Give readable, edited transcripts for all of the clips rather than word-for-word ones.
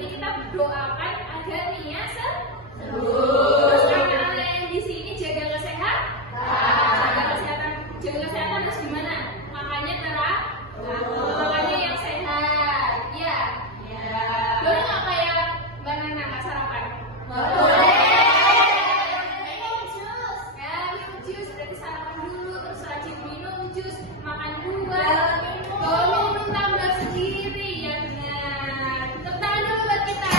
Nanti kita doakan agar niat terus anak-anak yang di sini jaga kesehatan. Jaga kesehatan terus gimana? Makannya makannya yang sehat. Ya. Boleh nggak kayak Mbak Nana nggak sarapan? Boleh. Minum jus berarti sarapan dulu, terus rajin minum jus, makan buah, minum tambah sendiri ya benar. Tepuk tangan dulu buat kita.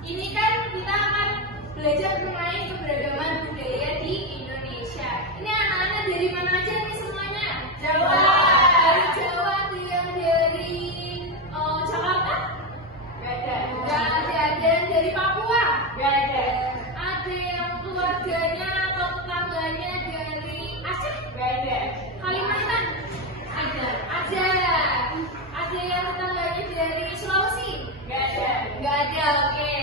Ini kan kita akan belajar mengenai keberagaman budaya di Indonesia. Ini anak-anak dari mana aja nih semuanya? Jawa. Dari Jawa, ada yang dari Jakarta? Gak ada. Ada yang dari Papua? Gak ada. Ada yang keluarganya atau tetangganya dari Aceh? Gak ada. Kalimantan? Ada. Ada yang tetangganya dari Sulawesi? Gak ada. Gak ada, oke.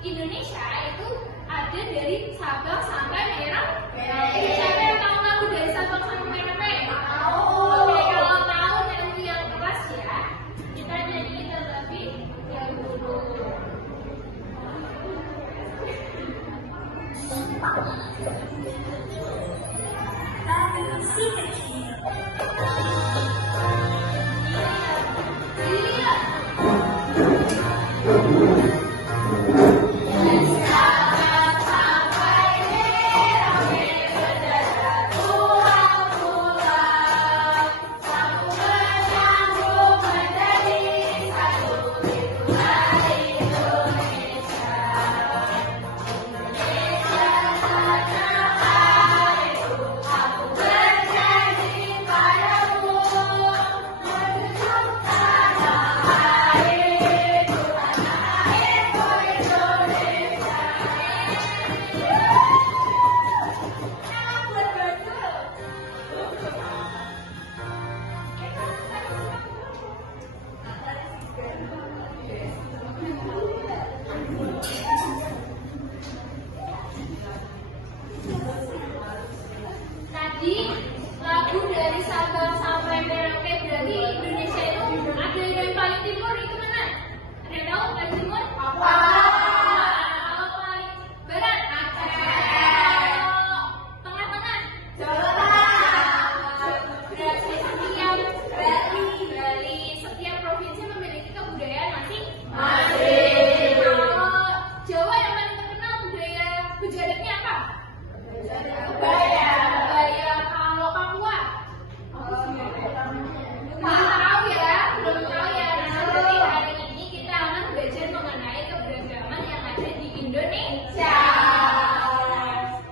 Indonesia itu ada dari Sabang sampai Merauke. Siapa yang tahu lagu dari Sabang sampai Merauke? Oke, kalau tahu nyanyi yang keras ya. Kita nyanyi terlebih dahulu. Tadi lagu dari Sabang sampai Merauke berarti Indonesia itu ada yang paling timur itu mana? Ada yang tahu paling timur? Papua. Kalau paling barat? Aceh. Tengah-tengah? Jawa. Berarti setiap provinsi memiliki kebudayaan masing-masing. Kalau Jawa yang paling terkenal budaya adatnya apa? Kebaya. Kalau Papua? Belum tahu ya. Jadi hari ini kita akan belajar mengenai keberagaman yang ada di Indonesia.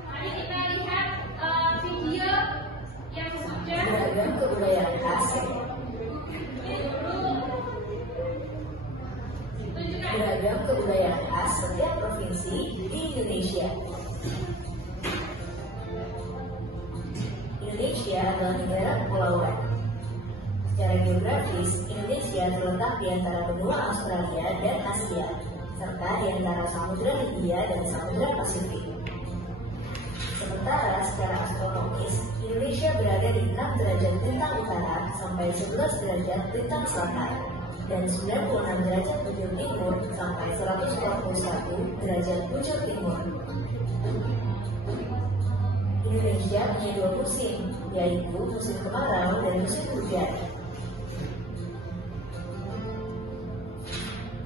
Mari kita lihat video yang sudah beragam kebudayaan khas. Beragam kebudayaan khas setiap provinsi di Indonesia. Indonesia adalah negara kepulauan. Secara geografis, Indonesia terletak di antara benua Australia dan Asia, serta di antara Samudra Hindia dan Samudra Pasifik. Sementara secara astronomis, Indonesia berada di 6 derajat lintang utara sampai 11 derajat lintang selatan, dan 96 derajat bujur timur sampai 121 derajat bujur timur. Indonesia punya 2 musim, yaitu musim kemarau dan musim hujan.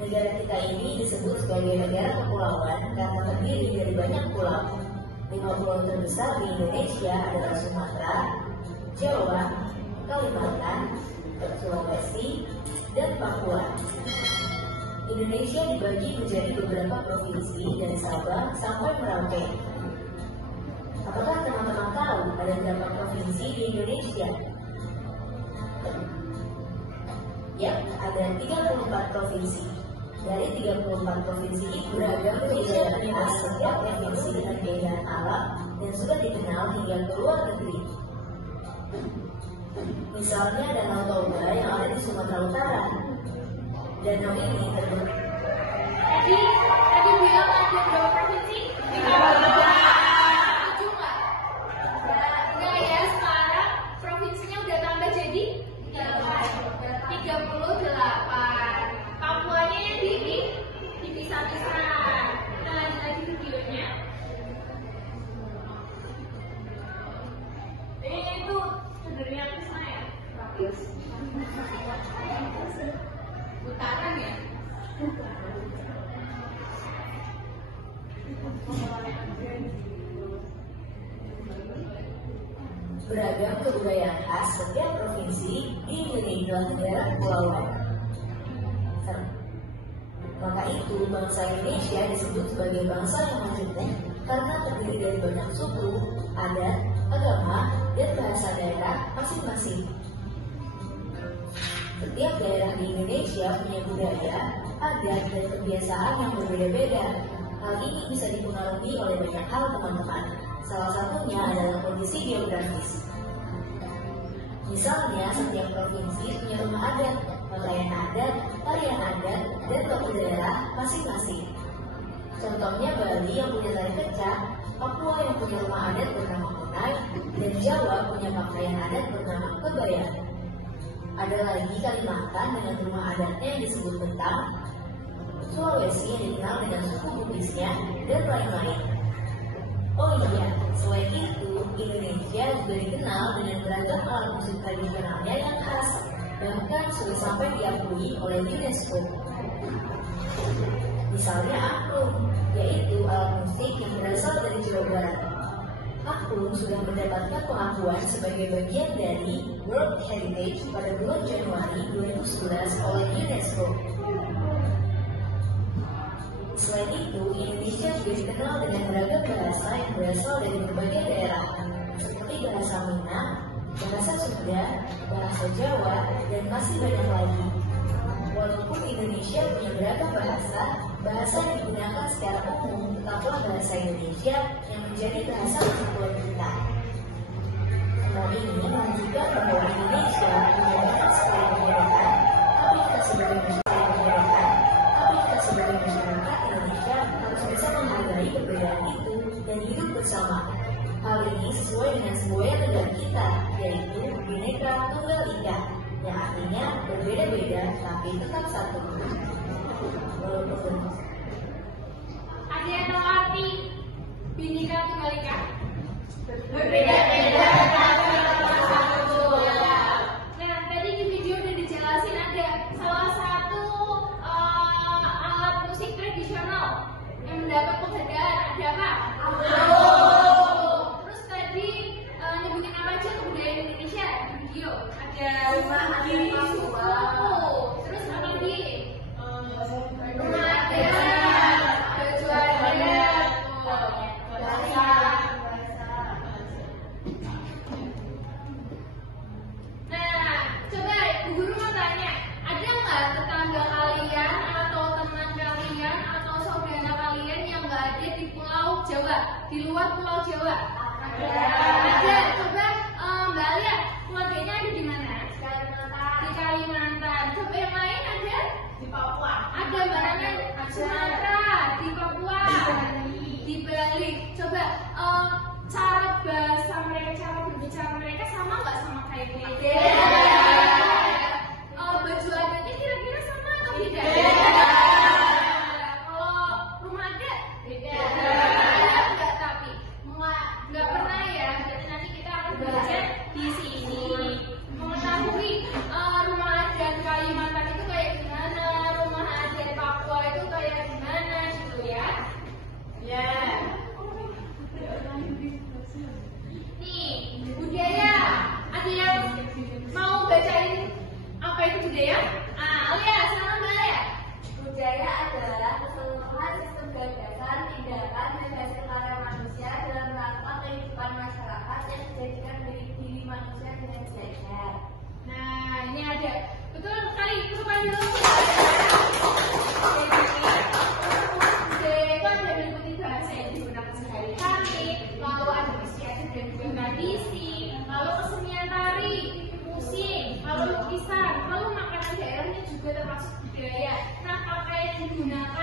Negara kita ini disebut sebagai negara kepulauan karena terdiri dari banyak pulau. 5 pulau terbesar di Indonesia adalah Sumatera, Jawa, Kalimantan, Sulawesi, dan Papua. Indonesia dibagi menjadi beberapa provinsi dari Sabang sampai Merauke. Apakah teman-teman tahu ada berapa provinsi di Indonesia? Ya, ada 34 provinsi. Dari 34 provinsi itu beragam kebudayaan khas setiap provinsi dengan keindahan alam dan sudah dikenal hingga ke luar negeri. Misalnya Danau Toba yang ada di Sumatera Utara. Danau ini terbentuk. Tadi bilang ada berapa provinsi? 34. Setuju nggak? Nggak ya, sekarang provinsinya udah serius. Utaran ya? Beragam kebudayaan khas setiap provinsi di Indonesia negara kepulauan. Maka itu bangsa Indonesia disebut sebagai bangsa yang majemuk karena terdiri dari banyak suku, adat, agama, dan bahasa daerah masing-masing. Setiap daerah di Indonesia punya budaya, adat, dan kebiasaan yang berbeda-beda. Hal ini bisa dipengaruhi oleh banyak hal, teman-teman. Salah satunya adalah kondisi geografis. Misalnya, setiap provinsi punya rumah adat, pakaian adat, tarian adat, dan tokoh daerah masing-masing. Contohnya Bali yang punya tari kecak, Papua yang punya rumah adat bernama Kunai, dan Jawa punya pakaian adat bernama kebaya. Ada lagi Kalimantan dengan rumah adatnya yang disebut Bentang, Sulawesi yang dikenal dengan suku Bugisnya, dan lain-lain. Oh iya, selain itu, Indonesia juga dikenal dengan beragam alat musik tradisionalnya yang khas, bahkan sudah sampai diakui oleh UNESCO. Misalnya angklung, yaitu alat musik yang berasal dari Jawa Barat. Angklung sudah mendapatkan pengakuan sebagai bagian dari World Heritage pada bulan Januari 2011 oleh UNESCO. Selain itu, Indonesia juga dikenal dengan beragam bahasa yang berasal dari berbagai daerah, seperti bahasa Minang, bahasa Sunda, bahasa Jawa, dan masih banyak lagi. Walaupun Indonesia punya beragam bahasa, bahasa yang digunakan secara umum tetaplah bahasa Indonesia yang menjadi bahasa persatuan kita. Semua ini menunjukkan bahwa Indonesia punya banyak sekali perbedaan, tapi kita sebagai masyarakat Indonesia harus bisa menghargai perbedaan itu dan hidup bersama. Hal ini sesuai dengan semboyan negara kita, yaitu Bhinneka Tunggal Ika, yang artinya berbeda-beda tapi tetap satu. Ada yang tahu arti Bhinneka Tunggal Ika? Berbeda-beda tapi tetap satu. Nah, tadi di video udah dijelasin ada salah satu alat musik tradisional yang mendapat penghargaan. Ada apa? Terus tadi nyebutin apa aja kebudayaan Indonesia di video? Ada rumah adat Papua. Terus apa lagi? Rumah adat, baju adat, bahasa. Nah, coba Bu Guru mau tanya, ada nggak tetangga kalian atau teman kalian atau saudara kalian yang nggak ada di Pulau Jawa, di luar Pulau Jawa? Ada. Coba Mbak Alia, keluarganya ada di mana? Di Kalimantan. Coba yang lain ada? Di Papua. Ada Mbak Nana? Sumatera, di Papua, di Bali. Coba cara bahasa mereka, cara berbicara mereka sama nggak sama kayak gini? Baju adatnya kira-kira sama atau beda? Kalau rumah adat beda. Enggak, tapi nggak pernah ya. Jadi nanti kita akan belajar di sini mengetahui rumah adat Kalimantan itu kayak gimana, rumah adat Papua itu kayak gimana gitu ya. Ya. Nih, budaya. Ada yang mau bacain apa itu budaya? Alia, sama Mbak Alia. Budaya adalah keseluruhan sistem gagasan, tindakan, dan hasil karya manusia dalam rangka kehidupan masyarakat yang dijadikan milik diri manusia dengan belajar. Nah, ini ada. Betul sekali, perubahan dulu. Budaya itu ada meliputi bahasa yang digunakan sehari-hari, lalu ada istiadat dan juga tradisi, lalu kesenian tari, musik, lalu lukisan, lalu makanan daerahnya juga termasuk budaya. Nah, pakaian yang digunakan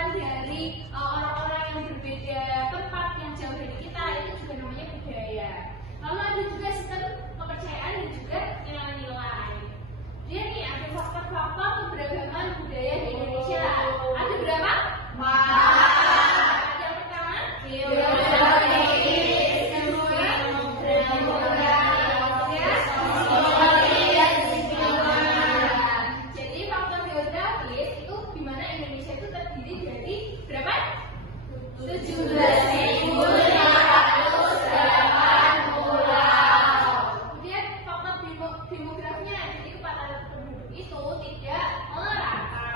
demografinya, jadi kepadatan penduduk itu tidak merata.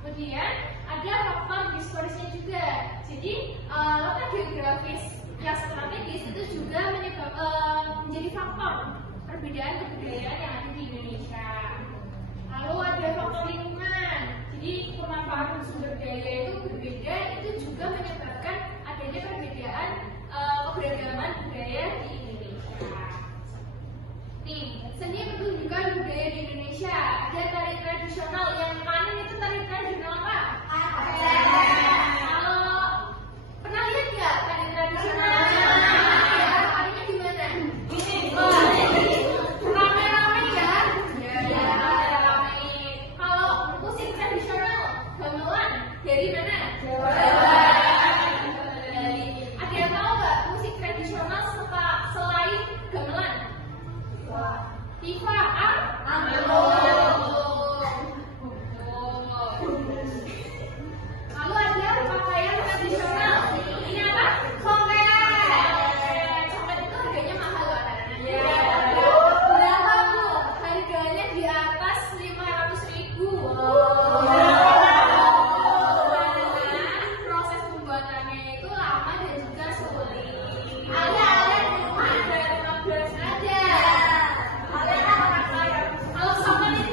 Kemudian ada faktor historisnya juga. Jadi letak geografis yang strategis itu juga menjadi faktor perbedaan kebudayaan yang ada di Indonesia. Lalu ada faktor lingkungan. Jadi pemanfaatan sumber daya itu berbeda, itu juga menyebabkan adanya perbedaan keberagaman budaya di Indonesia. Nih, seni pertunjukan budaya di Indonesia. Ada tari tradisional yang kanan itu tari tradisional apa? Kalau pernah lihat nggak tari tradisional? Tarinya gimana? Rame-rame ya? Ya, rame. Kalau musik tradisional gamelan dari mana? Jawa. Ada yang tahu nggak musik tradisional selain gamelan? Tifa, lalu ada pakaian tradisional. Ini apa? Copet. Copet itu harganya mahal loh anak-anak. Berapa Bu? Harganya di atas 500.000. Proses pembuatannya itu lama dan juga sulit. Ada di rumah ada 15 aja. Kalau sama itu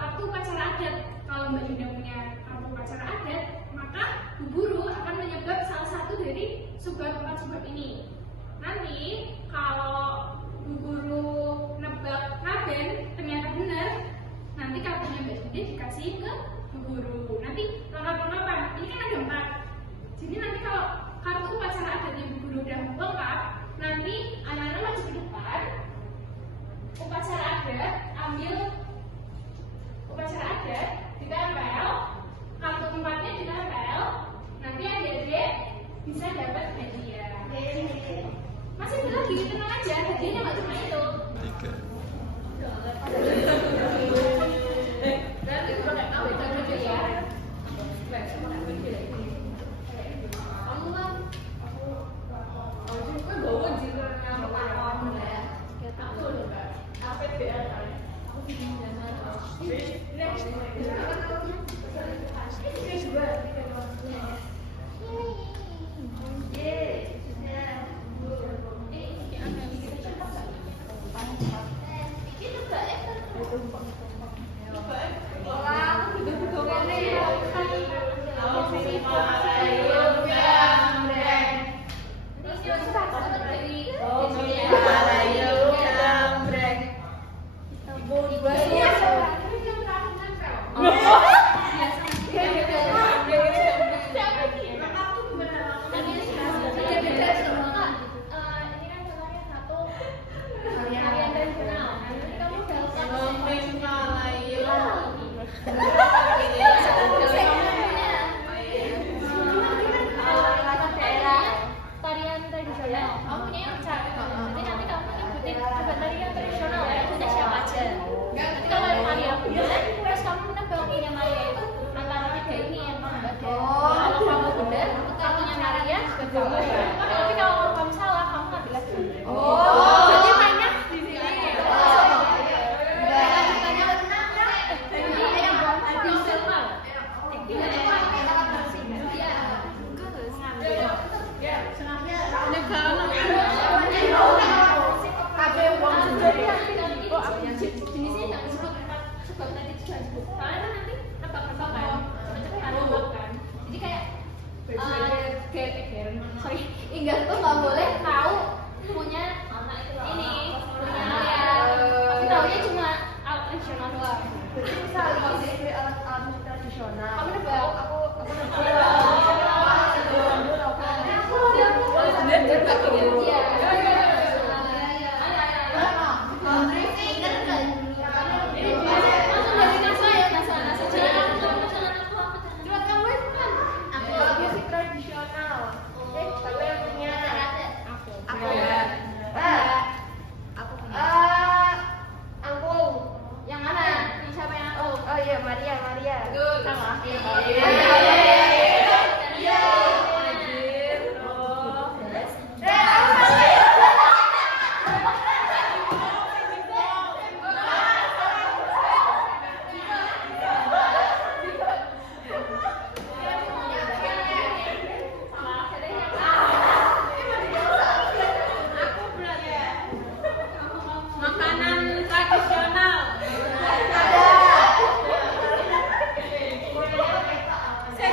kartu upacara adat. Kalau Mbak Yunda punya kartu upacara adat, maka Bu Guru akan menyebab salah satu dari sebab-sebab ini. Nanti kalau Bu Guru nebak Raden ternyata benar, nanti kartunya Mbak Yunda dikasih ke Bu Guru. Nanti lengkap-lengkapan. Ini kan ada 4. Jadi nanti kalau kartu upacara adatnya Bu Guru udah lengkap, nanti anak-anak maju ke depan. Upacara adat, ambil upacara adat, ditempel, kartu tempatnya ditempel, nanti adik-adik bisa dapat hadiah. Masih ada lagi, tenang aja, hadiahnya nggak cuma itu. 3. Berarti udah nggak tahu itu aja ya. Kamu kan, aku juga bawa juga nama kamu ya. Aku juga. Apa dia? Aku bingung dengan Ingat tuh nggak boleh tahu punya ini, punya tapi tahunya cuma alat tradisional doang. Berarti misal ini alat tradisional. Kamu nebak? Aku nebak. Iya. Saya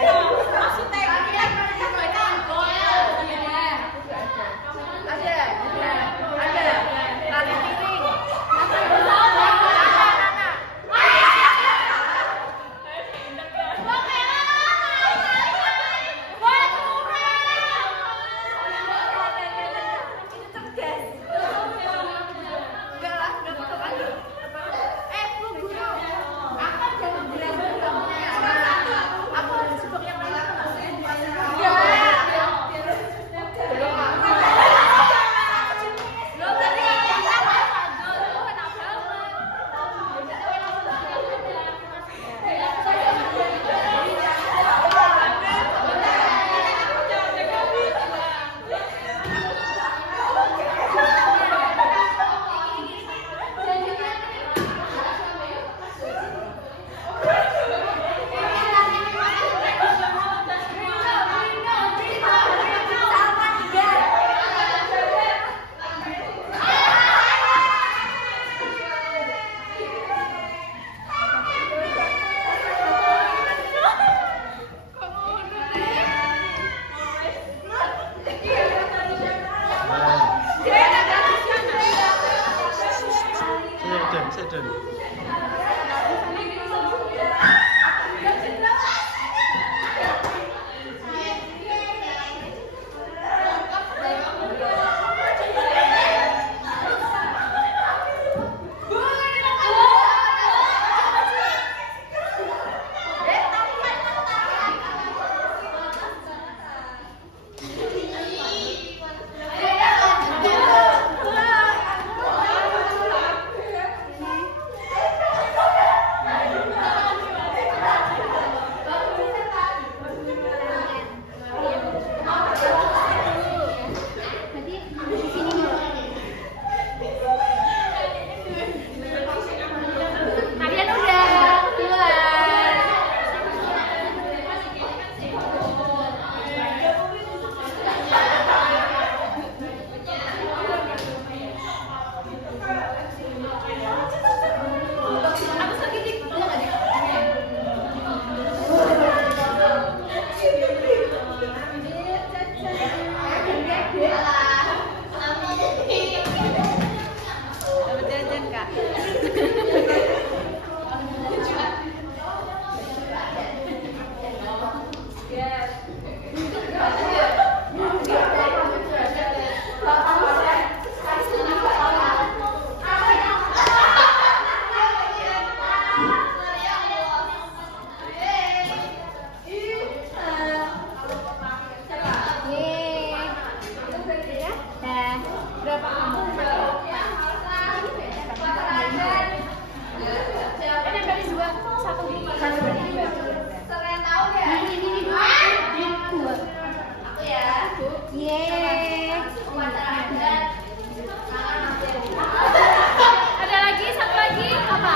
Ada lagi, satu lagi apa?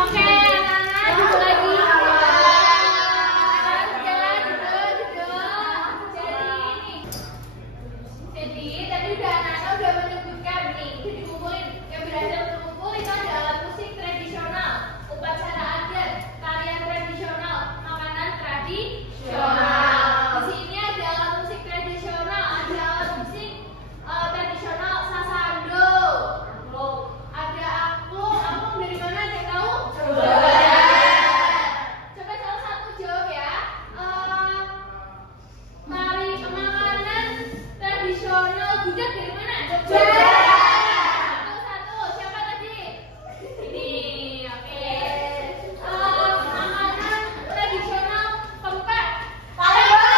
Oke, anak-anak, duduk lagi. Jadi tadi anak-anak udah menyebutkan nih, jadi dikumpulin. Yang berhasil terkumpul itu ada alat musik tradisional, upacara adat, tarian tradisional, makanan tradisional. Di sini ada alat musik tradisional, ada alat musik tradisional sasando. Ada angklung dari mana? Ada yang tahu? Coba salah satu jawab ya. Tari makanan tradisional gudeg dari mana? Jogja. Satu, siapa tadi? Ini, oke. Makanan tradisional Pempek. Apa?